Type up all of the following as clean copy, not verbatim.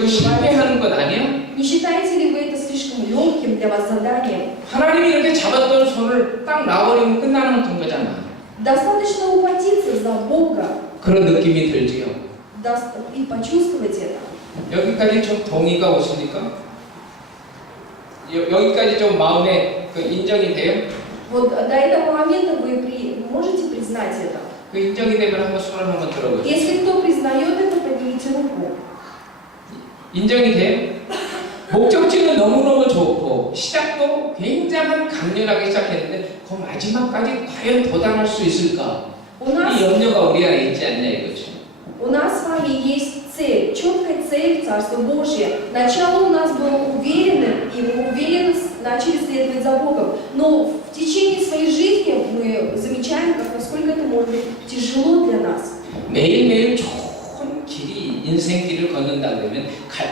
이거 실패하는 것 아니야? Не считаете ли вы это слишком легким для вас заданием? 하나님이 이렇게 잡았던 손을 딱 놔버리면 끝나는 거잖아. Достаточно ухватиться за Бога 그런 느낌이 들지요. и почувствовать это. 여기까지 좀 동의가 오십니까? 여기까지 좀 마음에 그 인정이 돼요? Вот до этого момента вы можете признать это? 그 인정이 되면 한번 손을 한번 들어보세요. Если кто признает это, поднимите руку. 인정이 돼요? 목적지는 너무너무 좋고 시작도 굉장히 강렬하게 시작했는데 그 마지막까지 과연 도달할 수 있을까? 이 염려가 우리 안에 있지 않냐 이거죠. У нас с вами есть цель, четкая цель Царства Божье. Начало у нас было уверенным, и мы уверенно начали следовать за Богом. Но в течение своей жизни мы замечаем, насколько это может быть тяжело для нас. 매일매일 좋은 길이 인생길을 걷는다 그러면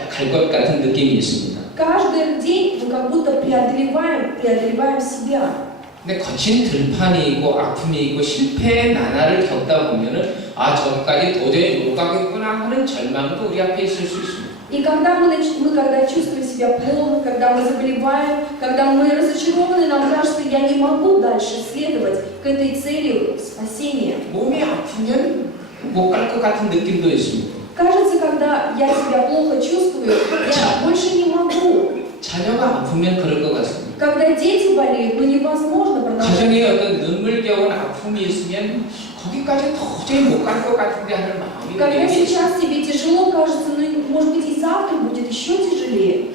갈 것 같은 느낌이 있습니다. Каждый день мы как будто преодолеваем себя. 근데 거친 들판이 있고 아픔이 있고 실패의 나날을 겪다 보면은 아 저기까지 도저히 못 가겠구나 하는 절망도 우리 앞에 있을 수 있습니다. И когда мы когда чувствуем себя плохо, когда мы заболеваем, когда мы разочарованы, нам кажется, я не могу дальше следовать к этой цели спасения. 몸이 아프면 못 갈 것 같은 느낌도 있습니다. Кажется, когда я себя плохо чувствую, я больше не могу. 자녀가 아프면 그럴 것 같습니다. Когда дети болеют, невозможно продолжать. 가정에 어떤 눈물겨운 아픔이 있으면 거기까지 도저히 못 갈 것 같은데 하는 마음이 Когда сейчас тебе тяжело, кажется, может быть и завтра будет еще тяжелее.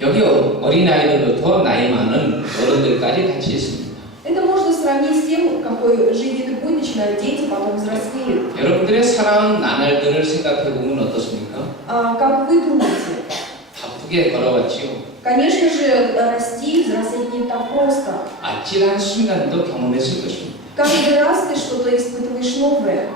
여기 어린아이들부터 나이 많은 어른들까지 같이 있습니다. Это можно сравнить с тем, какой жизненный путь начинают дети, потом взрослеют. 여러분들의 살아온 나날들을 생각해 보면 어떻습니까? Как вы думаете? 바쁘게 걸어왔지요. Конечно же, расти, взрослеть не так просто. 아찔한 순간도 경험했을 것입니다. Каждый раз ты что-то испытываешь новое.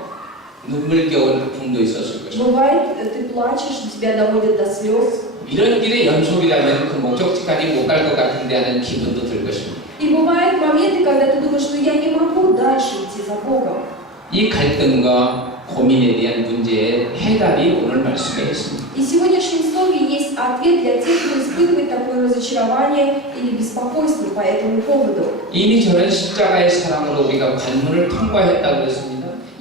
눈물겨운 아픔도 있었을 것입니다. Бывает, ты плачешь, тебя доводят до слез. 이런 길의 연속이라면 그 목적지까지 못 갈 것 같은데 하는 기분도 들 것입니다. И бывают моменты, когда ты думаешь, что я не могу дальше идти за Богом. 이 갈등과 고민에 대한 문제의 해답이 오늘 말씀에 있습니다. И в сегодняшнем слове есть ответ для тех, кто испытывает такое разочарование или беспокойство по этому поводу. 이미 저는 십자가의 사랑으로 우리가 관문을 통과했다고 그랬습니다.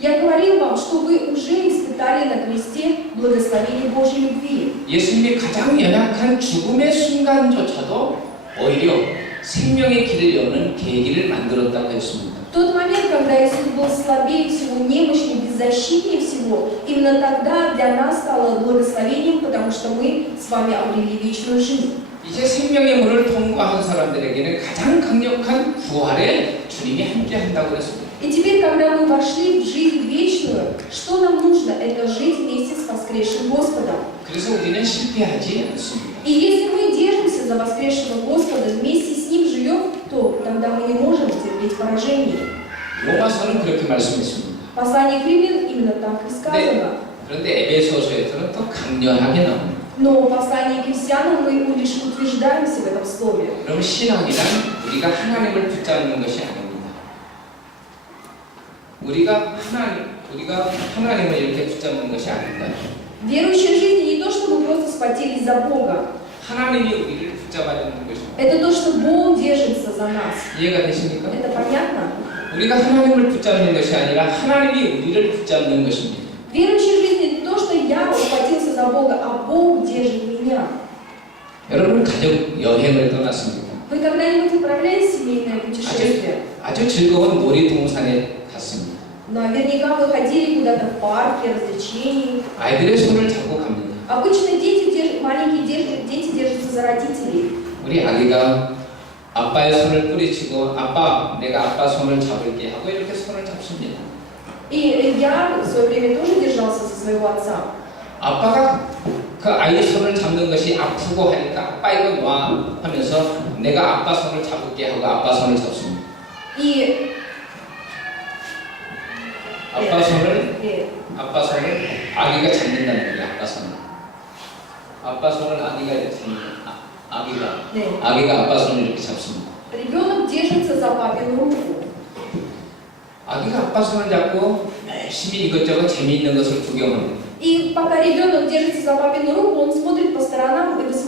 Я говорил вам, что вы уже испытали на кресте благословение Божьей любви. 예수님이 가장 연약한 죽음의 순간조차도 오히려 생명의 길을 여는 계기를 만들었다고 했습니다. В тот момент, когда Иисус был слабее всего, немощнее, беззащитнее всего, именно тогда для нас стало благословением, потому что мы с вами обрели вечную жизнь. 이제 생명의 문을 통과한 사람들에게는 가장 강력한 부활에 주님이 함께한다고 그랬습니다. И теперь, когда мы вошли в жизнь вечную, что нам нужно? Это жить вместе с воскресшим Господом. 그래서 우리는 실패하지 않습니다. И если мы держимся за воскресшего Господа, вместе с Ним живем, то тогда мы не можем терпеть поражений. 로마서는 그렇게 말씀했습니다. Послание к Римлянам именно так и сказано. 그런데 에베소서에서는 더 강렬하게 나옵니다. Но в послании к Ефесянам мы лишь утверждаемся в этом слове. 그럼 신앙이란 우리가 하나님을 붙잡는 것이 아닙니다. 우리가 하나님을 이렇게 붙잡는 것이 아닙니다. Верующая жизнь не то, что мы просто схватились за Бога. 하나님이 우리를 붙잡아주는 것입니다. Это то, что Бог держится за нас. 이해가 되십니까? Это понятно? 우리가 하나님을 붙잡는 것이 아니라 하나님이 우리를 붙잡는 것입니다. Верующая жизнь не то, что я ухватился за Бога, а Бог держит меня. 여러분 가족 여행을 떠났습니다. Вы когда-нибудь отправлялись в семейное путешествие? 아주 즐거운 놀이동산에 갔습니다. Наверняка вы ходили куда-то в парке, развлечений. 아이들의 손을 잡고 갑니다. Обычно маленькие дети держатся за родителей. 우리 아기가 아빠의 손을 뿌리치고 아빠, 내가 아빠 손을 잡을게 하고 이렇게 손을 잡습니다. И я в свое время тоже держался за своего отца. 아빠가 그 아이 손을 잡는 것이 아프고 하니까 아빠 이거 놔 하면서 내가 아빠 손을 잡을게 하고 아빠 손을 잡습니다. И 아빠 손을 아기가 잡는다는 거예요. 아빠 손을 아기가 이렇게 잡는다. 아기가 아빠 손을 이렇게 잡습니다. Ребенок держится за папину руку. 아기가 아빠 손을 잡고 열심히 이것저것 재미있는 것을 구경합니다. И пока ребенок держится за папину руку, он смотрит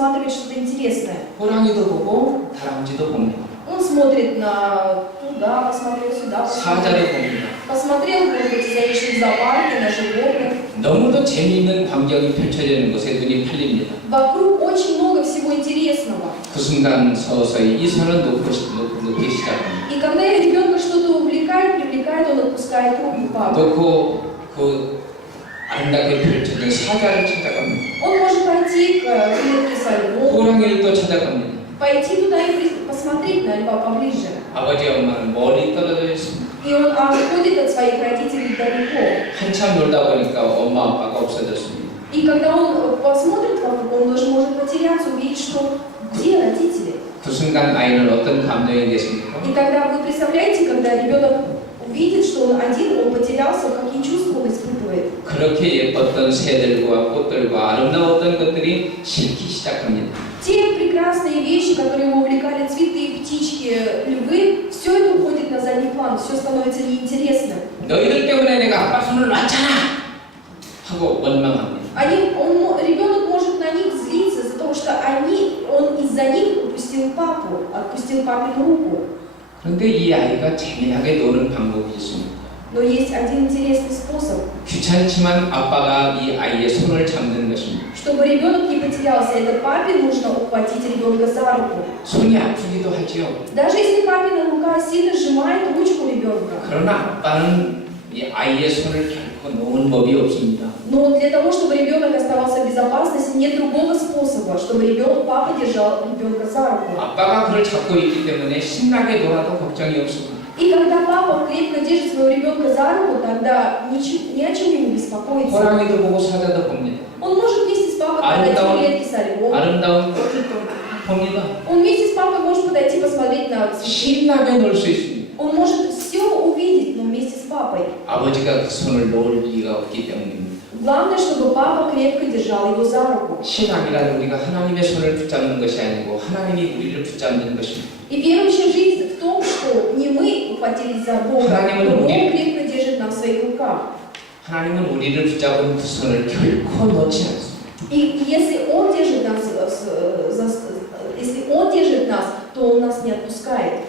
высматривает что-то интересное. 호랑이도 보고 다람쥐도 봅니다. Он смотрит на туда, посмотрел сюда, 사자도 посмотрел. 봅니다. Посмотрел, может быть, заешься в зоопарке, на животных. 너무도 재미있는 광경이 펼쳐지는 곳에 눈이 팔립니다. Вокруг очень много всего интересного. 그 순간 서서히 이 손을 놓기 시작합니다. И когда ребенка что-то увлекает, привлекает, он отпускает руки папы. 놓고 그 아름답게 펼쳐진 사자를 찾아갑니다. Он может пойти к клетке со львом, 호랑이를 또 찾아갑니다. пойти туда и посмотреть на льва поближе. 아버지 엄마는 멀리 떨어져 있습니다. И он отходит от своих родителей далеко. 한참 놀다 보니까 엄마 아빠가 없어졌습니다. И когда он посмотрит вокруг, он даже может потеряться, увидеть, что где родители. 그 순간 아이는 어떤 감정이 됐습니까? И тогда вы представляете, когда ребенок увидит, что он один, он потерялся, какие чувства он испытывает. 그렇게 예뻤던 새들과 꽃들과 아름다웠던 것들이 싫기 시작합니다. Те прекрасные вещи, которые его увлекали, цветы, птички, львы, все это уходит на задний план, все становится неинтересным. 너희들 때문에 내가 아빠 손을 놨잖아 하고 원망합니다. Ребенок может на них злиться из-за того, что он из-за них упустил папу, отпустил папину руку. 그런데 이 아이가 재미나게 노는 방법이 있습니다. Но есть один интересный способ, 귀찮지만 아빠가 이 아이의 손을 잡는 것입니다. чтобы ребенок не потерялся. Это папе нужно ухватить ребенка за руку. 손이 아프기도 하지요. Даже если папина рука сильно сжимает ручку ребенка. 그러나 아빠는 이 아이의 손을 결코 놓은 법이 없습니다. Но для того, чтобы ребенок оставался в безопасности, нет другого способа, чтобы папа держал ребенка за руку. 아빠가 그를 잡고 있기 때문에 신나게 놀아도 걱정이 없습니다. И когда папа крепко держит своего ребенка за руку, тогда ни о чем ему беспокоиться. 호랑이도 보고 사자도 봅니다. Он может вместе с папой подойти к клетке со львом. 아름다운 꽃을 또 봅니다. Он вместе с папой может подойти посмотреть на цветы. 신나게 놀 수 있습니다. Он может все увидеть, но вместе с папой. 아버지가 그 손을 놓을 리가 없기 때문입니다. Главное, чтобы папа крепко держал его за руку. 신앙이란 우리가 하나님의 손을 붙잡는 것이 아니고 하나님이 우리를 붙잡는 것입니다. И верующая жизнь в том, что не мы ухватились за Бога, но Он крепко держит нас в своих руках. 하나님은 우리를 붙잡은 그 손을 결코 놓지 않습니다. И если Он держит нас, то Он нас не отпускает.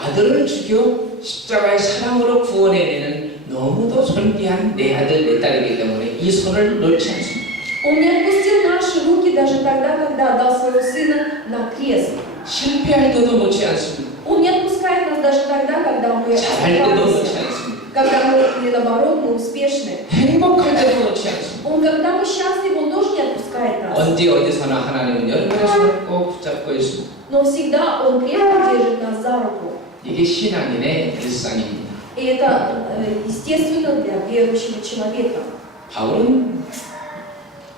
아들을 죽여 십자가의 사랑으로 구원해내는 너무도 존귀한 내 아들 내 딸이기 때문에 이 손을 놓지 않습니다. Он не отпустил наши руки даже тогда, когда отдал своего сына на крест. 실패할 때도 놓지 않습니다. Он не отпускает нас даже тогда, когда мы 잘할 때도 놓지 ошибаемся, 않습니다. когда мы, или наоборот, мы успешны. 행복할 때도 놓지 않습니다. Когда мы счастливы, Он тоже не отпускает нас. 언제 어디서나 하나님은 여러분의 손을 꼭 붙잡고 있습니다. Но всегда Он крепко держит нас за руку. 이게 신앙인의 일상입니다. И это естественно для верующего человека. 바울은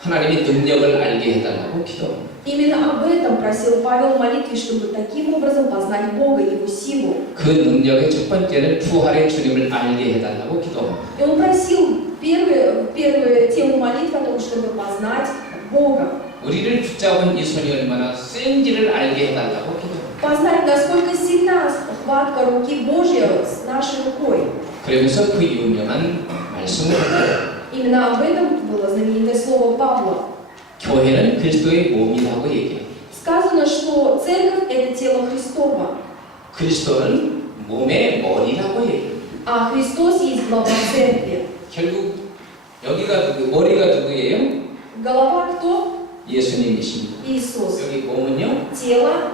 하나님의 능력을 알게 해달라고 기도합니다. Именно об этом просил Павел в молитве, чтобы таким образом познать Бога, Его силу. 그 능력의 첫 번째는 부활의 주님을 알게 해달라고 기도합니다. И он просил первую тему молитвы о том, чтобы познать Бога. 우리를 붙잡은 이 손이 얼마나 센지를 알게 해달라고 기도합니다. Познать, насколько сильна хватка руки Божьей с нашей рукой. 그러면서 그 유명한 말씀을 합니다. Именно об этом было знаменитое слово Павла. 교회는 그리스도의 몸이라고 얘기해요. Сказано, что церковь – это тело Христово, 그리스도는 몸의 머리라고 얘기해요. а Христос есть глава церкви. 결국 여기가 머리가 누구예요? Голова кто? 예수님이십니다. Иисус. 여기 몸은요? Тело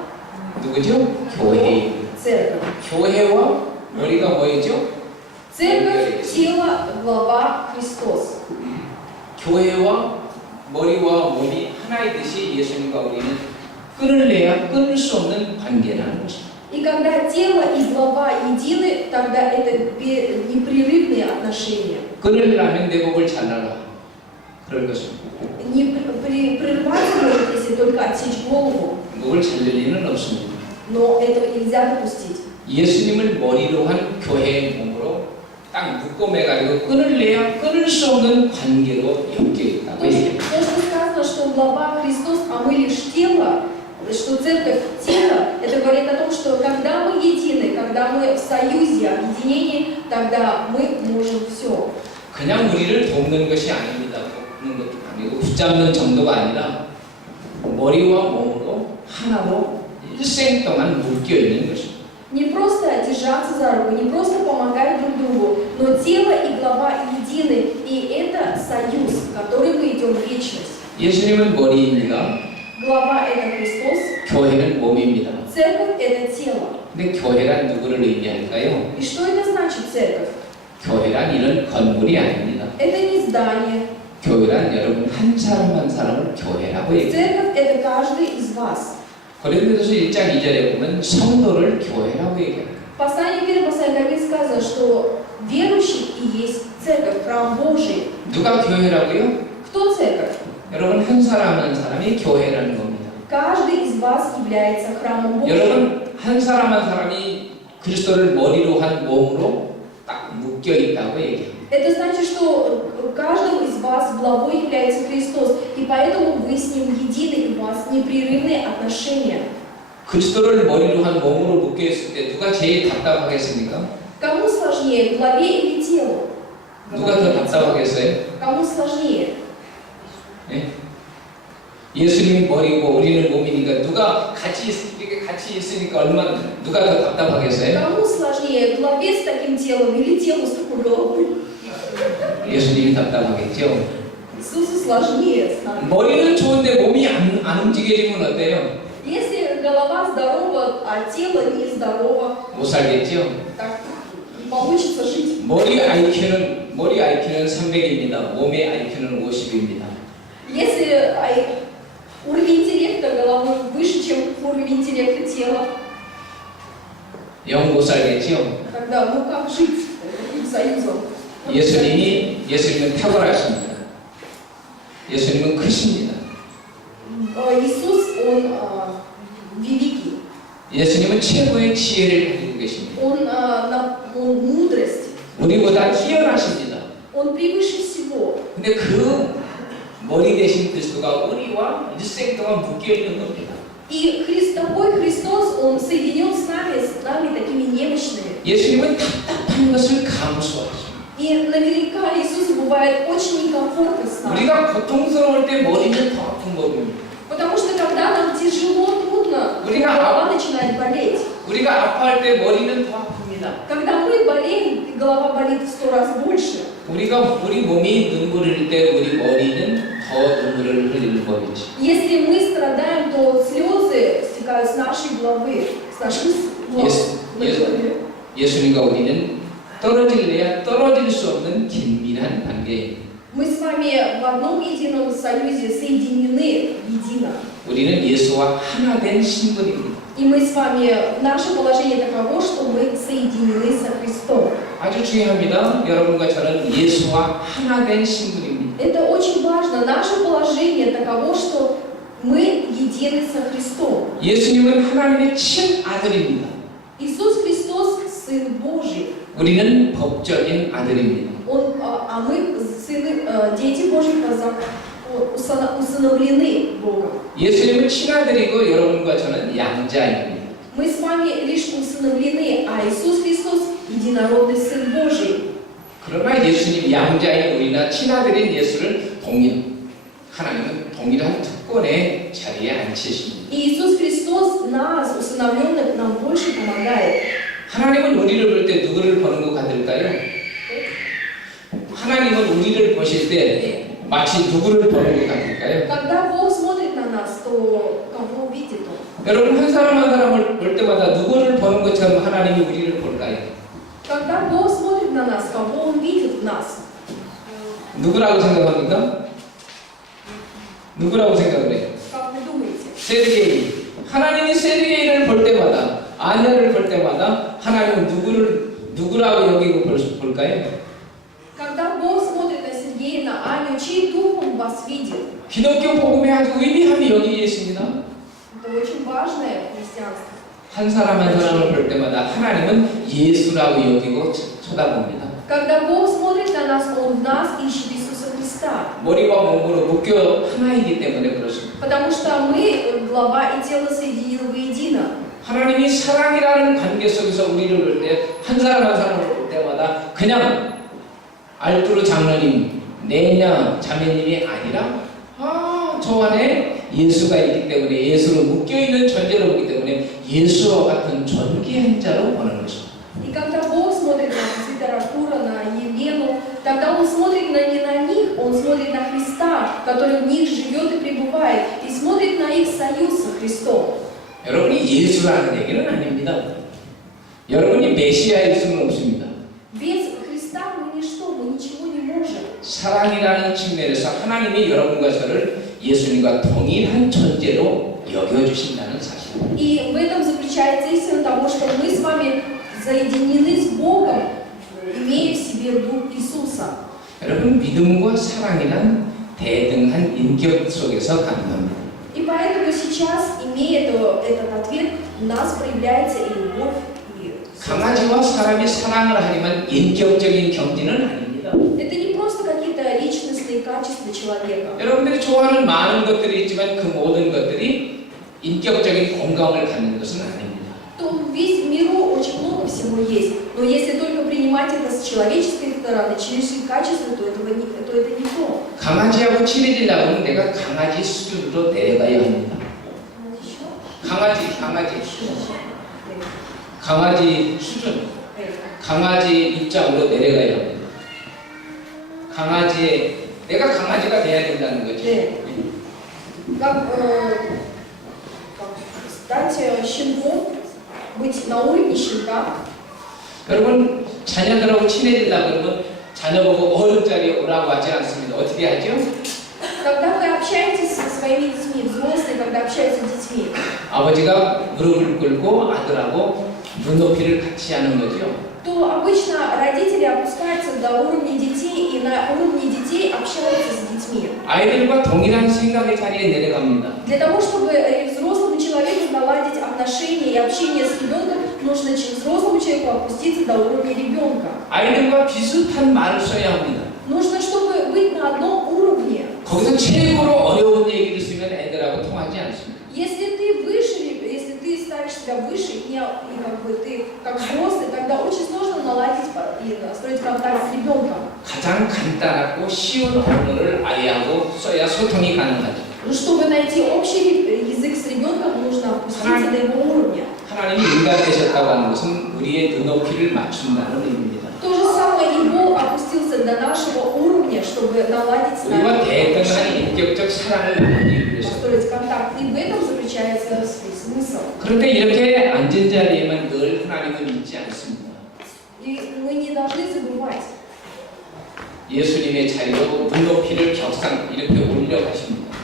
누구죠? 교회예요. – церковь. 교회와 머리가 뭐이죠? Церковь, тело, глава, Христос. 교회와 머리와 몸이 하나이듯이 예수님과 우리는 끊을래야 끊을 수 없는 관계라는 것입니다. И когда тело и глава едины, тогда это непрерывные отношения. 끊으려면 내 목을 잘라라. 그럴 것입니다. Прерваться может, если только отсечь голову, 목을 잘릴 리는 없습니다. но этого нельзя допустить. 예수님을 머리로 한 교회의 몸으로 딱 묶어매가지고 끊을래야 끊을 수 없는 관계로 엮여 있다고 얘기합니다. То, что сказано, что глава Христос, а мы лишь тело, что церковь тело, это говорит о том, что когда мы едины, когда мы в союзе, объединении, тогда мы можем все. 그냥 우리를 돕는 것이 아닙니다. 돕는 것도 아니고 붙잡는 정도가 아니라 머리와 몸으로 하나로 일생 동안 묶여 있는 것입니다. Не просто держаться за руку, не просто помогать друг другу, но тело и голова едины, и это союз, в который мы идем в вечность. 예수님은 머리입니다. Голова – это Христос, 교회는 몸입니다. церковь – это тело. 근데 교회란 누구를 의미할까요? И что это значит церковь? 교회란 이런 건물이 아닙니다. Это не здание. 교회란 여러분 한 사람 한 사람을 교회라고 얘기해요. Церковь – это каждый из вас. 고린도서 1장 2절에 보면 성도를 교회라고 얘기해요. В послании 1 Коринфянам сказано, что верующий и есть церковь, храм Божий. 누가 교회라고요? Кто церковь? 여러분 한 사람 한 사람이 교회라는 겁니다. Каждый из вас является храмом Божьим. 여러분 한 사람 한 사람이 그리스도를 머리로 한 몸으로 딱 묶여 있다고 얘기해요. Это значит, что каждому из вас главой является Христос, и поэтому вы с Ним едины, и у вас непрерывные отношения. 그리스도를 머리로 한 몸으로 묶여 있을 때 누가 제일 답답하겠습니까? Кому сложнее, главе или телу? 누가 더 답답하겠어요? Кому сложнее? 예? 예수님이 머리고 우리는 몸이니까 누가 같이 있으니까 얼마나 누가 더 답답하겠어요? Кому сложнее, главе с таким телом или телу с такой головой? 예수님이 답답하겠죠. Иисусу сложнее с нами. 머리는 좋은데 몸이 안 움직여지면 어때요? Если голова здорова, а тело нездорово, 못 살겠죠. так не получится жить. 머리 IQ는 300입니다. 몸의 IQ는 50입니다. Если уровень интеллекта головы выше, чем уровень интеллекта тела, 영 못 살겠죠. тогда ну как жить таким союзом? 예수님은 탁월하십니다. 예수님은 크십니다. Иисус, Он великий, 예수님은 최고의 지혜를 가지고 계십니다. Он мудрость, 우리보다 뛰어나십니다. Он превыше всего. 근데 그 머리 대신 그리스도가 우리와 일생 동안 묶여 있는 겁니다. И тобой Христос, Он соединен с нами такими немощными. 예수님은 답답한 것을 감수하십니다. И наверняка Иисусу бывает очень некомфортно с нами. 우리가 고통스러울 때 머리는 더 아픈 법입니다. Потому что когда нам тяжело, трудно, голова начинает болеть. 우리가 아파할 때 머리는 더 아픕니다. Когда мы болеем, голова болит в 100 раз больше. 우리 몸이 눈물을 흘릴 때 우리 머리는 더 눈물을 흘리는 법이지. Если мы страдаем, то слезы стекают с нашей головы, с наших глаз. 예수님과 우리는 떨어질래야 떨어질 수 없는 긴밀한 관계입니다. Мы с вами в одном едином союзе соединены едино. 우리는 예수와 하나 된 신분입니다. И мы с вами, наше положение таково, что мы соединены со Христом. 아주 중요합니다. 여러분과 저는 예수와 하나 된 신분입니다. Это очень важно. Наше положение таково, что мы едины со Христом. 예수님은 하나님의 친아들입니다. Иисус Христос – Сын Божий. 우리는 법적인 아들입니다. А мы дети Божьи, усыновлены Богом. 예수님은 친아들이고 여러분과 저는 양자입니다. Мы с вами лишь усыновлены, а Иисус Христос – единородный Сын Божий. 그러나 예수님 양자인 우리나 친아들인 예수를 하나님은 동일한 특권의 자리에 앉히십니다. И Иисус Христос нас, усыновленных, нам больше помогает. 하나님은 우리를 볼 때 누구를 보는 것 같을까요? 하나님은 우리를 보실 때 마치 누구를 보는 것 같을까요? Когда Бог смотрит на нас, то кого видит Он? 여러분 한 사람 한 사람을 볼 때마다 누구를 보는 것처럼 하나님이 우리를 볼까요? Когда Бог смотрит на нас, кого Он видит в нас? 누구라고 생각합니까? 누구라고 생각을 해요? Как вы думаете? 세르게이. 하나님이 세르게이를 볼 때마다, 아냐를 볼 때마다 하나님은 누구라고 여기고 볼까요? Когда Бог смотрит на Сергея, на Аню, чей дух Он вас видит? 기독교 복음의 아주 의미함이 여기에 있습니다. Это очень важное христианство. 한 사람 한 사람을 볼 때마다 하나님은 예수라고 여기고 쳐다봅니다. Когда Бог смотрит на нас, Он в нас ищет Иисуса Христа. 머리와 몸으로 묶여 하나이기 때문에 그렇습니다. Потому что мы, глава и тело, соединены воедино. 하나님이 사랑이라는 관계 속에서 우리를 볼 때 한 사람 한 사람을 볼 때마다 그냥 알뚜르 장로님, 내냐 자매님이 아니라 저 안에 예수가 있기 때문에 예수로 묶여있는 존재로 보기 때문에 예수와 같은 존귀한 자로 보는 것입니다. И когда Бог смотрит на Святого Артура, на Елену, тогда Он смотрит не на них, Он смотрит на Христа, который в них живет и пребывает, и смотрит на их союз со Христом. 여러분이 예수라는 얘기는 아닙니다. 여러분이 메시아일 수는 없습니다. Без Христа мы ничто, мы ничего не можем. 사랑이라는 측면에서 하나님이 여러분과 저를 예수님과 동일한 존재로 여겨주신다는 사실. И в этом заключается истина того, что мы с вами соединены с Богом, имея в себе Дух Иисуса. 여러분 믿음과 사랑이란 대등한 인격 속에서 가능합니다. И поэтому сейчас, имея этот ответ, у нас проявляется и любовь, и 강아지와 사람이 사랑을 하지만 인격적인 경지는 아닙니다. это не просто какие-то личностные качества человека. 여러분들이 좋아하는 많은 것들이 있지만 그 모든 것들이 인격적인 공감을 갖는 것은 아닙니다. То весь в миру очень много всего есть, но если только принимать это с человеческой стороны, через их качество, то это не то. 강아지하고 친해지려면 내가 강아지 수준으로 내려가야 합니다. 강아지 수준, 강아지 입장으로 내려가야 합니다. 내가 강아지가 돼야 된다는 거죠. 네. Как стать щенком, быть на уровне щенка. 여러분 자녀들하고 친해지려고 그러면 자녀 보고 어른 자리에 오라고 하지 않습니다. 어떻게 하죠? Когда вы общаетесь со своими детьми, взрослые, когда общаются с детьми, 아버지가 무릎을 꿇고 아들하고 눈높이를 같이 하는 거죠. то обычно родители опускаются до уровня детей и на уровне детей общаются с детьми. 아이들과 동일한 생각의 자리에 내려갑니다. Для того, чтобы взрослому человеку наладить отношения и общение с ребенком, нужно взрослому человеку опуститься до уровня ребенка. 아이들과 비슷한 말을 써야 합니다. Нужно, чтобы быть на одном уровне. 거기서 최고로 어려운 얘기를 쓰면 애들하고 통하지 않습니다. Если ты выше, если ты ставишь себя выше и как бы ты как взрослый, тогда очень сложно наладить и строить контакт с ребенком. 가장 간단하고 쉬운 언어를 아이하고 써야 소통이 가능하죠. Чтобы найти общий язык с ребенком, нужно опуститься до его уровня. 하나님이 인간 되셨다고 하는 것은 우리의 눈높이를 맞춘다는 의미입니다. То же самое и Бог опустился до нашего уровня, чтобы наладить с 우리와 нами 대등한 отношения, 인격적 사랑을 나누기 위해서. построить контакт. И в этом заключается свой смысл. 그런데 이렇게 앉은 자리에만 늘 하나님은 있지 않습니다. И мы не должны забывать. 예수님의 자리로 눈높이를 격상 이렇게 올려가십니다.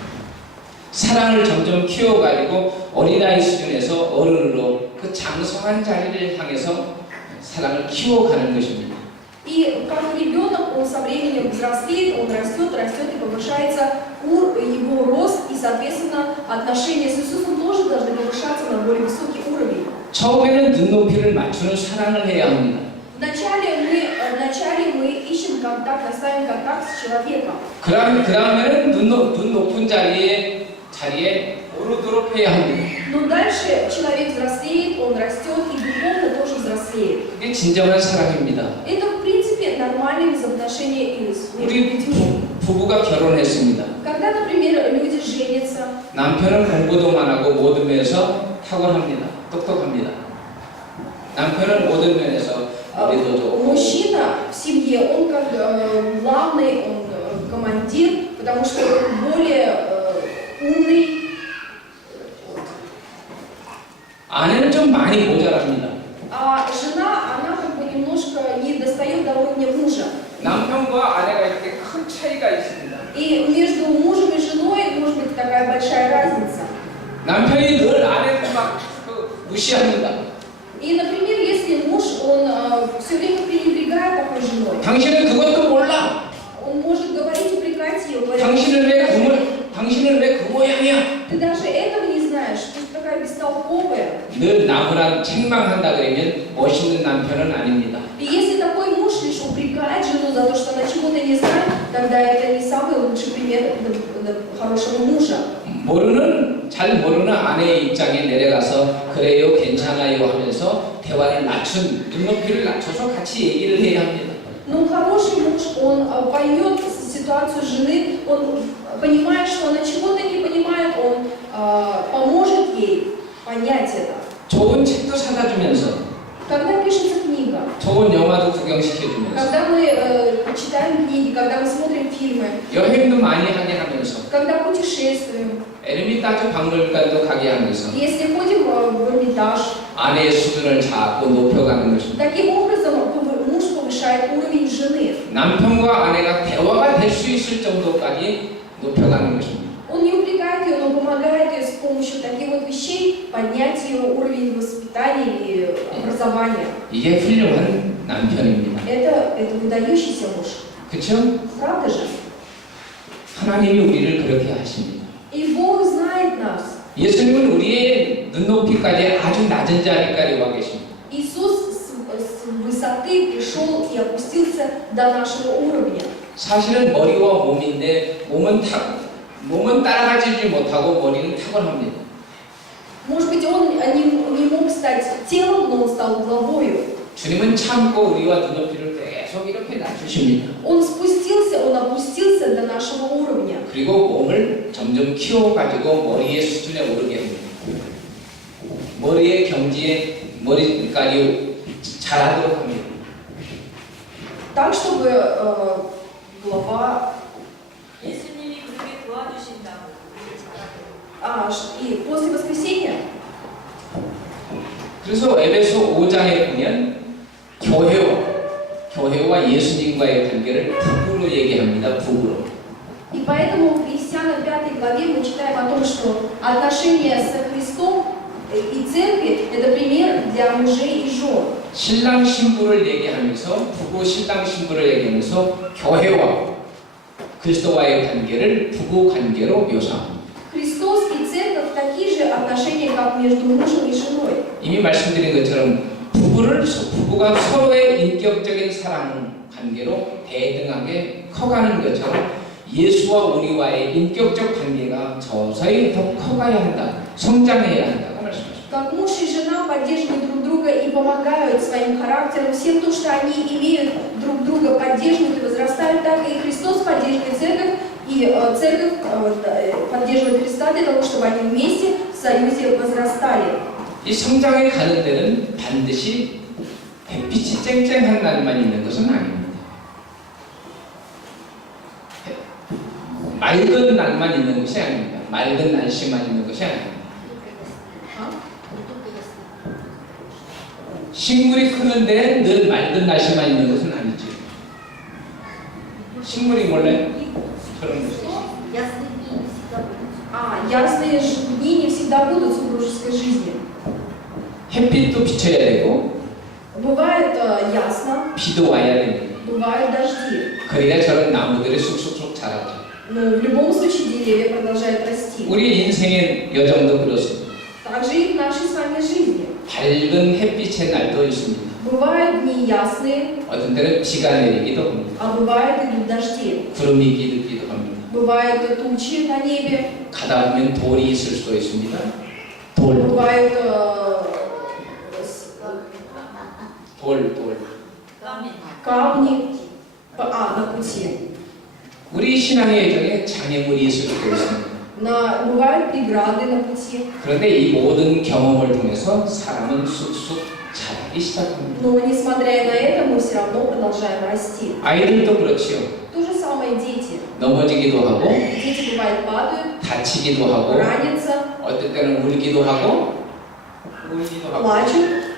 사랑을 점점 키워가지고 어린아이 수준에서 어른으로 그 장성한 자리를 향해서 사랑을 키워가는 것입니다. И как ребенок, он со временем взрослеет, он растет и повышается его рост, и, соответственно, отношения с Иисусом тоже должны повышаться на более высокий уровень. 처음에는 눈높이를 맞추는 사랑을 해야 합니다. Вначале мы ищем контакт, ставим контакт с человеком. 그 다음에는 눈 높은 자리에 오르도록 해야 합니다. Но дальше человек взрослеет, он растет и духовно тоже взрослеет. 그게 진정한 사랑입니다. Это, в принципе, нормальные взаимоотношения между 우리 людьми. 부부가 결혼했습니다. Когда, например, люди женятся, 남편은 공부도만 하고 모든 면에서 탁월합니다. 똑똑합니다. 남편은 모든 면에서 우리도 좋고 мужчина в семье, он как главный, он командир, потому что он более умный. 아내는 좀 많이 모자랍니다. А жена, она как бы немножко не достает до уровня мужа. 남편과 아내가 이렇게 큰 차이가 있습니다. И между мужем и женой может быть такая большая разница. 남편이 늘 아내를 막 무시합니다. И, например, если муж, он все время пренебрегает такой женой, 당신은 그것도 몰라. он может говорить, упрекать ее, говорить, 당신은 왜 그 모양이야? ты даже этого не знаешь, ты такая бестолковая. 늘 나무란 책망한다 그러면 멋있는 남편은 아닙니다. И если такой муж лишь упрекает жену за то, что она чего-то не знает, тогда это не самый лучший пример хорошего мужа. 잘 모르는 아내의 입장에 내려가서 그래요, 괜찮아요 하면서 대화를 눈높이를 낮춰서 같이 얘기를 해야 합니다. Но хороший муж, он поймет ситуацию жены, он понимает, что она чего-то не понимает, он поможет ей понять это. 좋은 책도 사다 주면서 Когда пишется книга, 좋은 영화도 구경시켜 주면서 когда мы читаем книги, когда мы смотрим фильмы, 여행도 많이 하게 하면서 когда путешествуем, 에르미타주 박물관도 가게 하면서 если ходим в Эрмитаж, 아내의 수준을 자꾸 높여가는 것입니다. таким образом муж повышает уровень жены. 남편과 아내가 대화가 될 수 있을 정도까지 높여가는 것입니다. Он не упрекает ее, но помогает ей с помощью таких вот вещей поднять ее уровень воспитания или образования. 이게 훌륭한 남편입니다. Это выдающийся муж. 그렇죠? Правда же? 하나님이 우리를 그렇게 하십니다. И Бог знает нас. 예수님은 우리의 눈높이까지 아주 낮은 자리까지 와 계십니다. Иисус с высоты пришел и опустился до нашего уровня. 사실은 머리와 몸인데 몸은 따라가지 못하고 머리는 탁월합니다. Может быть, он не мог стать телом, но он стал главою. 주님은 참고 우리와 눈높이를 계속 이렇게 낮추십니다. Он опустился до нашего уровня. 그리고 몸을 점점 키워가지고 머리의 수준에 오르게 합니다. 머리의 경지에 머리까지 자라도록 합니다. Так, чтобы голова 예수님이 그렇게 도와주신다고 и после воскресения. 그래서 에베소 5장에 보면 교회와 예수님과의 관계를 부부로 얘기합니다. 부부로. И поэтому в Ефесянам 5 главе мы читаем о том, что отношения со Христом и церкви – это пример для мужей и жен. 신랑 신부를 얘기하면서 부부 신랑 신부를 얘기하면서 교회와 그리스도와의 관계를 부부 관계로 묘사합니다. Христос и церковь такие же отношения, как между мужем и женой. 이미 말씀드린 것처럼 부부가 서로의 인격적인 사랑 관계로 대등하게 커가는 것처럼 예수와 우리와의 인격적 관계가 서서히 더 커가야 한다, 성장해야 한다고 말씀하십니다. Как муж и жена поддерживают друг друга и помогают своим характером, всем то, что они имеют друг друга, поддерживают и возрастают, так и Христос поддерживает церковь, и церковь поддерживает Христа для того, чтобы они вместе в союзе возрастали. 이 성장에 가는 데는 반드시 햇빛이 쨍쨍한 날만 있는 것은 아닙니다. 맑은 날만 있는 것이 아닙니다. 맑은 날씨만 있는 것이 아닙니다. 식물이 크는데 늘 맑은 날씨만 있는 것은 아니죠. 식물이 몰래 그런 것이죠. Ясные дни не всегда будут в супружеской жизни. 햇빛도 비쳐야 되고 Бывает ясно, 비도 와야 됩니다. бывают дожди. 그래야 저런 나무들이 쑥쑥쑥 자라죠. Но в любом случае деревья продолжают расти. 우리 인생의 여정도 그렇습니다. Также и в нашей с вами жизни. 밝은 햇빛의 날도 있습니다. Бывают дни ясные, 어떤 때는 비가 내리기도 합니다. а бывает идут дожди. 구름이 기르기도 합니다. Бывают тучи на небе, 가다 보면 돌이 있을 수도 있습니다. 돌. бывают камни на пути. 우리 신앙의 여정에 장애물이 있을 수도 있습니다. Бывают преграды на пути. 그런데 이 모든 경험을 통해서 사람은 쑥쑥 자라기 시작합니다. Но несмотря на это, мы все равно продолжаем расти. 아이들도 그렇지요. То же самое дети. 넘어지기도 하고 Дети бывает падают, 다치기도 하고 ранятся, 어떤 때는 울기도 하고 плачут,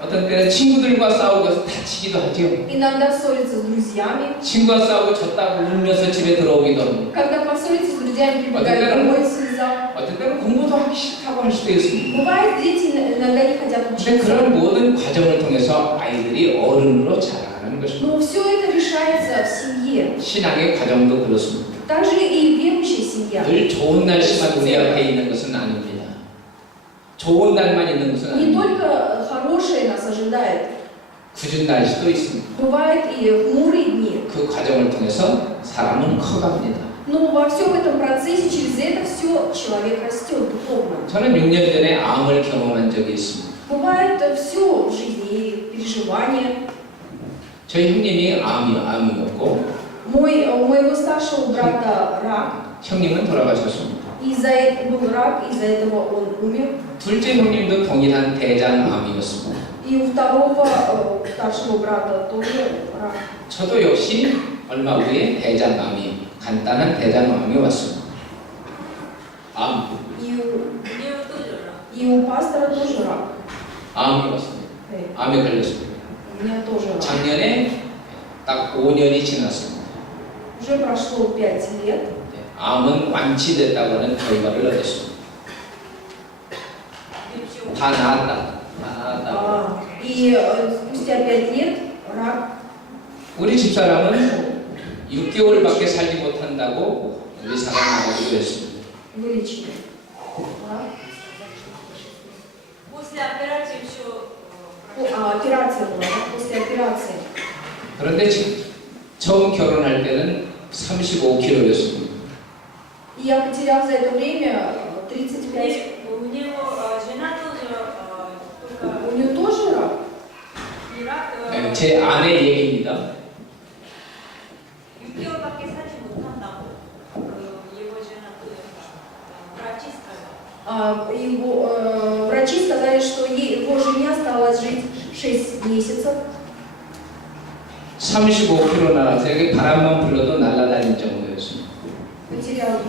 어떤 때는 친구들과 싸우고 다치기도 하죠. иногда ссорятся с друзьями. 친구와 싸우고 졌다고 울면서 집에 들어오기도 합니다. Когда поссорятся с друзьями, прибегают домой в слезах. 어떤 때는 공부도 하기 싫다고 할 수도 있습니다. Бывает, дети иногда не хотят 근데 учиться. 그런 모든 과정을 통해서 아이들이 어른으로 자라는 것입니다. Но все это решается в семье. 신앙의 과정도 그렇습니다. Также и верующая семья. 늘 좋은 날씨만 우리 앞에 있는 것은 아닙니다. 좋은 날만 있는 것은 Не 아닙니다. только хорошее нас ожидает. 굳은 날씨도 있습니다. Бывают и хмурые дни. 그 과정을 통해서 사람은 커갑니다. Но во всем этом процессе, через это все человек растет духовно. 저는 6년 전에 암을 경험한 적이 있습니다. Бывает все в жизни, и переживания. 저희 형님이 암이었고 У моего старшего брата рак. 형님은 돌아가셨습니다. Из-за этого был рак, из-за этого он умер. 둘째 형님도 동일한 대장암이었습니다. И у второго, старшего брата тоже рак. 저도 역시 얼마 후에 간단한 대장암이 왔습니다. 암, И у, У нее тоже рак. и у пастора тоже рак. 암이 왔습니다. 암에 걸렸습니다. У меня тоже рак. 작년에 딱 5년이 지났습니다. Уже прошло 5 лет. 암은 완치됐다고 하는 결과를 얻었습니다. Ничего. 다 나았다. И спустя 5 лет рак 우리 집사람은 6개월밖에 살지 못한다고 의사가 나가지고 했습니다. вылечили. Рак. После операции еще Операция была, да? После операции. 그런데 지금 처음 결혼할 때는 35kg였습니다. И я потерял за это время 35. И у него жена тоже только У нее тоже рак? не рак, 네, 제 아내 얘기입니다. 6개월밖에 살지 못한다고 его жена тоже врачи сказали. Врачи сказали, что его жене осталось жить 6 месяцев. 35kg 나라서 여기 바람만 불러도 날아다닐 정도였습니다. Потерял.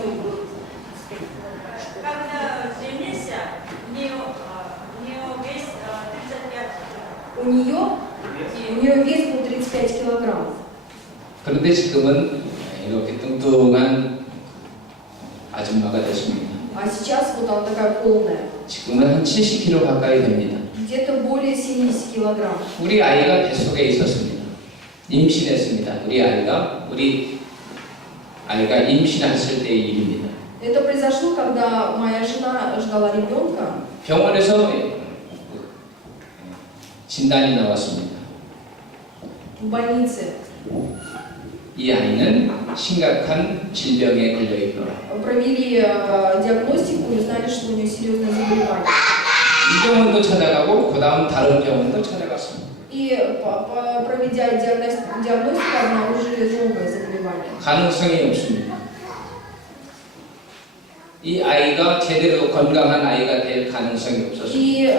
Когда женился, у нее вес 35 У нее вес был 35 килограмм. 그런데 지금은 이렇게 뚱뚱한 아줌마가 됐습니다. А сейчас вот она такая полная. 지금은 한 70kg 가까이 됩니다. Где-то более 70 килограмм. 우리 아이가 뱃속에 있었습니다. 임신했습니다. 우리 아이가 임신했을 때의 일입니다. Это произошло, когда моя жена ждала ребенка. 병원에서 진단이 나왔습니다. В больнице 이 아이는 심각한 질병에 걸려 있더라. провели диагностику и узнали, что у нее серьезное заболевание. 이 병원도 찾아가고 그 다음 다른 병원도 찾아갔습니다. И проведя диагностику, обнаружили новое заболевание. 가능성이 없습니다. 이 아이가 제대로 건강한 아이가 될 가능성이 없었습니다. И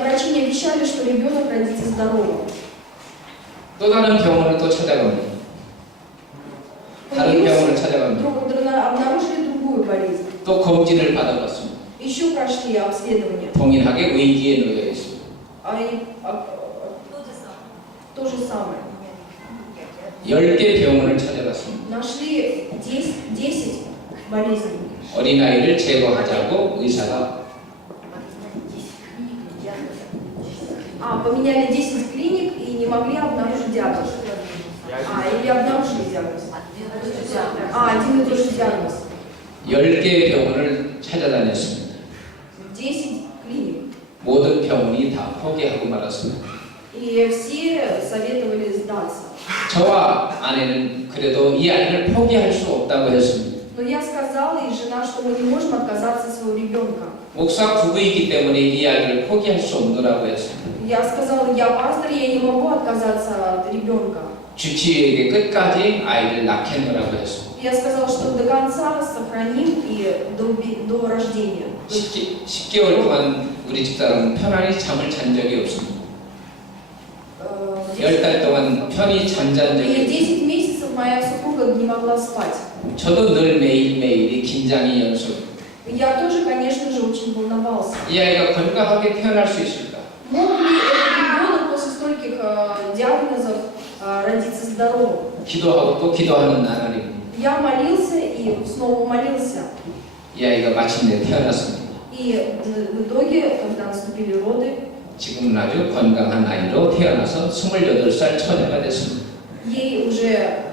врачи не обещали, что ребенок родится здоровым. 또 다른 병원을 또 찾아갑니다. 다른 병원을 찾아갑니다. Обнаружили другую болезнь. 또 검진을 받아봤습니다. Еще прошли обследование. 동일하게 위기에 놓여 있습니다. То же самое. То же самое. 10개 병원을 찾아갔습니다. Нашли 10 болезней. 어린아이를 제거하자고 의사가 Поменяли 10 клиник и не могли обнаружить диагноз. Или обнаружили диагноз. Один и тот же диагноз. 10개 병원을 찾아다녔습니다. 10 клиник. 모든 병원이 다 포기하고 말았습니다. И все советовали сдаться. 저와 아내는 그래도 이 아이를 포기할 수 없다고 했습니다. Но я сказала, и жена, что мы не можем отказаться от своего ребенка. 목사 부부이기 때문에 이 아이를 포기할 수 없노라고 했습니다. Я сказала, я пастор, я не могу отказаться от ребенка. 주치의에게 끝까지 아이를 낳게 놓으라고 했습니다. Я сказала, что до конца сохраним и до рождения. 10개월 동안 우리 집사람은 편안히 잠을 잔 적이 없습니다. 10달 동안 편히 잠잔 적이 И 없습니다. 10 месяцев моя супруга не могла спать. 저도 늘 매일매일이 긴장이 연속. Я тоже, конечно же, очень волновался. 이 아이가 건강하게 태어날 수 있을까? Мог ли этот ребенок после стольких диагнозов родиться здоровым? 기도하고 또 기도하는 나날입니다. Я молился и снова молился. 이 아이가 마침내 태어났습니다. И в итоге, когда наступили роды, 지금은 아주 건강한 아이로 태어나서 28살 처녀가 됐습니다. ей уже